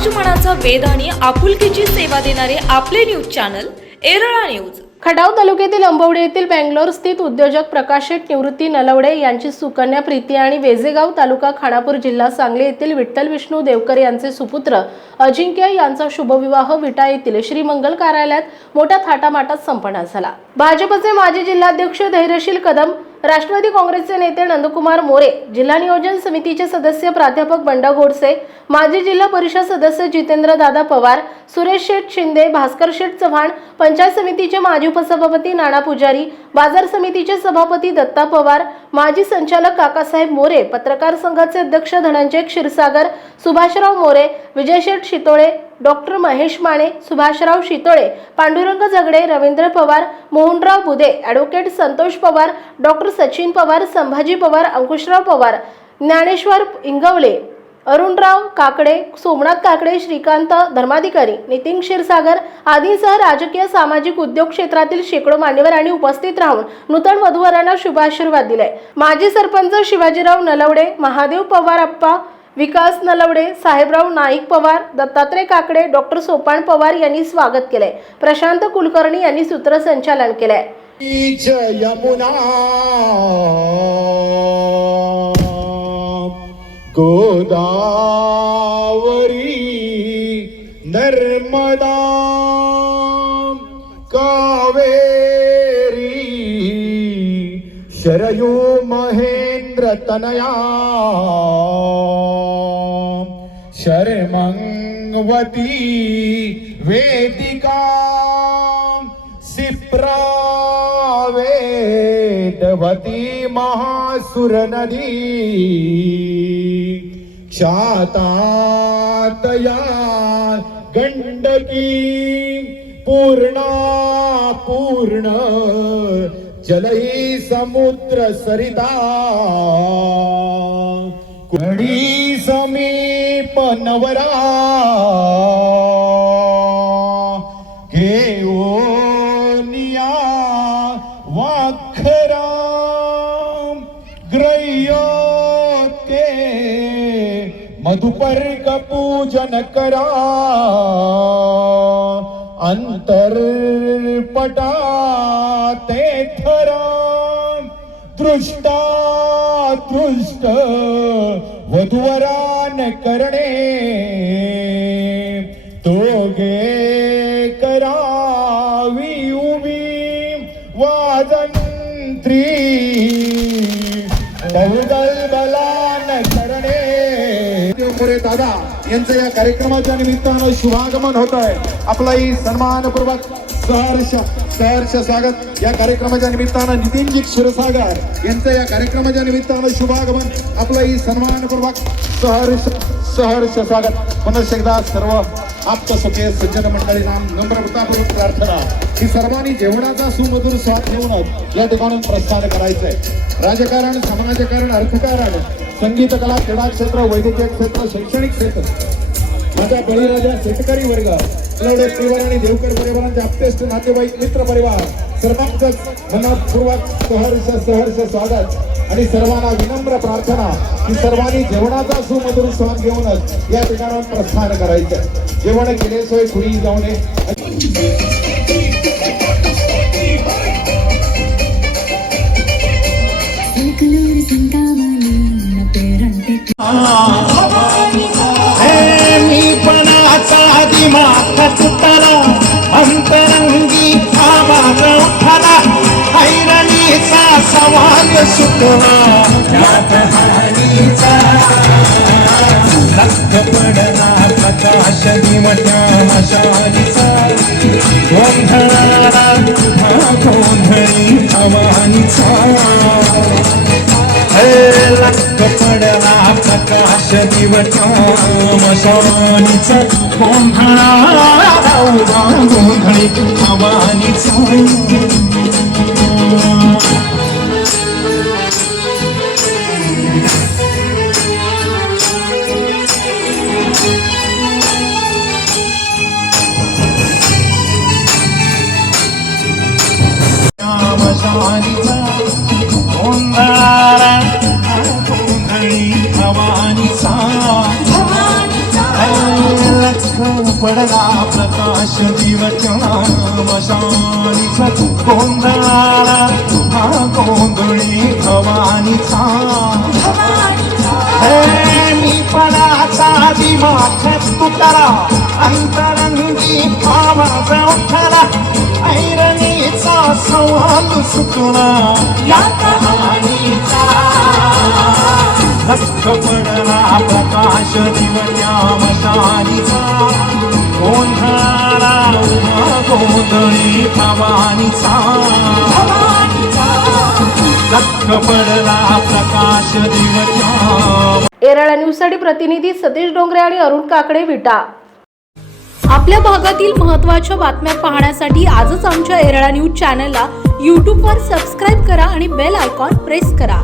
समाजमनाचा वेद आणि आपुलकीची सेवा देणारे आपले news channel Erala news. Khatav तालुक्यातील अंबवडे येथील बँगलोर स्थित उद्योजक प्रकाश शेठ निवृत्ती नलवडे यांची सुकन्या प्रीती आणि वेजेगाव तालुका खानापूर जिल्हा सांगली येथील विठ्ठल विष्णू देवकर यांचे सुपुत्र अजिंक्य यांचा शुभविवाह विटा येथील श्रीमंगल कार्यालयात मोठ्या थाटामाटात संपन्न झाला. भाजपचे माजी जिल्हाध्यक्ष धैर्यशील कदम राष्ट्रवादी काँग्रेसचे नेते नंदकुमार मोरे जिल्हा नियोजन समितीचे सदस्य प्राध्यापक बंडा गोडसे माजी जिल्हा परिषद सदस्य जितेंद्र दादा पवार सुरेश शेठ शिंदे भास्कर शेठ चव्हाण पंचायत समितीचे माजी उपसभापती नाना पुजारी बाजार समितीचे सभापती दत्ता पवार माजी संचालक काकासाहेब मोरे पत्रकार संघाचे अध्यक्ष Dhananjay Kshirsagar Subhashrao More Vijay Sheth Shitole doctor Mahesh Mane Subhashrao Shitole Pandurang Zagade Ravindra Pawar Mohanrao Bude advocate Santosh Pawar doctor Sachin Pawar Sambhaji Pawar Ankushrao Pawar Dnyaneshwar Ingawale Arunrao Kakade Somnath Kakade Shrikant Dharmadhikari Nitin Kshirsagar आदींसह राजकीय सामाजिक उद्योग क्षेत्रातील शेकडो मान्यवरांनी उपस्थित राहून नूतन वधूवरांना शुभाशीर्वाद दिलाय. माजी सरपंच शिवाजीराव नलवडे महादेव पवार अप्पा विकास नलवडे साहेबराव नाईक पवार दत्तात्रय काकडे डॉक्टर सोपान पवार यांनी स्वागत केलंय. प्रशांत कुलकर्णी यांनी सूत्रसंचालन केले गोदावरी नर्मदा. कावेरी. शरयू महेंद्र तनया शर्मंगवती वेदिका सिप्रावेदवती महासुरनदी क्षातातया गण्डकी पूर्णा पूर्ण जलही समुद्र सरिता। कुणी समीप नवरा घेऊनिया वाखरा ग्रह्योते मधुपर्क पूजन करा अंतरपटा ते थरा दृष्टा दृष्ट वधुवरान करणे. दोघे करावी उभी वाजंत्री दौदल बलान करणे. दादा यांचं या कार्यक्रमाच्या निमित्तानं शुभागमन होत आहे आपलाही सन्मानपूर्वक सहर्ष सहर्ष स्वागत. या कार्यक्रमाच्या निमित्तानं नितीनजी क्षीरसागर यांचं या कार्यक्रमाच्या निमित्तानं शुभागमन. आपलंही सन्मानपूर्वक सहर्ष सहर्ष स्वागत. पुनश एकदा सर्व आप्त सुखे सज्जन मंडळी नाम नम्रतापूर्वक प्रार्थना. की सर्वांनी जेवणाचा सुमधुर स्वाद घेऊनच या ठिकाणून प्रस्थान करायचंय. राजकारण समाजकारण अर्थकारण संगीत कला क्रीडा क्षेत्र वैद्यकीय क्षेत्र शैक्षणिक क्षेत्र. माझ्या बळीराजा शेतकरी वर्ग लवडे परिवार आणि देवकर परिवारांचे आप्तेष्ट नातेवाईक मित्र परिवार सर्वांचं मनापूर्वक सहर्ष सहर्ष स्वागत आणि सर्वांना विनम्र प्रार्थना की सर्वांनी जेवणाचा सुमधुर स्वाद घेऊनच या ठिकाणावर प्रस्थान करायचं जेवण केल्याशिवाय कुणी जाऊ नये Ah. हैरणीचा सवाल सुटला यात लख पडला प्रकाश दिवट्या मशालीचा गोंधळाला हा गोंधळी भवानीचा लख पडला प्रकाश दिवटा मशानीचा उभा गोंधळी भवानीचा गोंधळी भवानीचा पडला प्रकाश दिवट्या मशालीचा गोंधळाला. हा गोंधळी भवानीचा. हे मी पणाचा दिमाग तुटला. अंतरंगी भावाचा उठला. ऐरणीचा सवाल सुटला. या कहाणीचा पडला प्रकाश दिवट्या मशालीचा गोंधळाला उभा गोंधळी भवानीचा. लक्ष पडला प्रकाश न्यूजसाठी प्रतिनिधी सतीश डोंगरे आणि अरुण काकडे विटा. आपल्या भागातील महत्त्वाच्या बातम्या पाहण्यासाठी आजच आमच्या एरळा न्यूज चॅनलला यूट्यूबवर सबस्क्राईब करा आणि बेल आयकॉन प्रेस करा.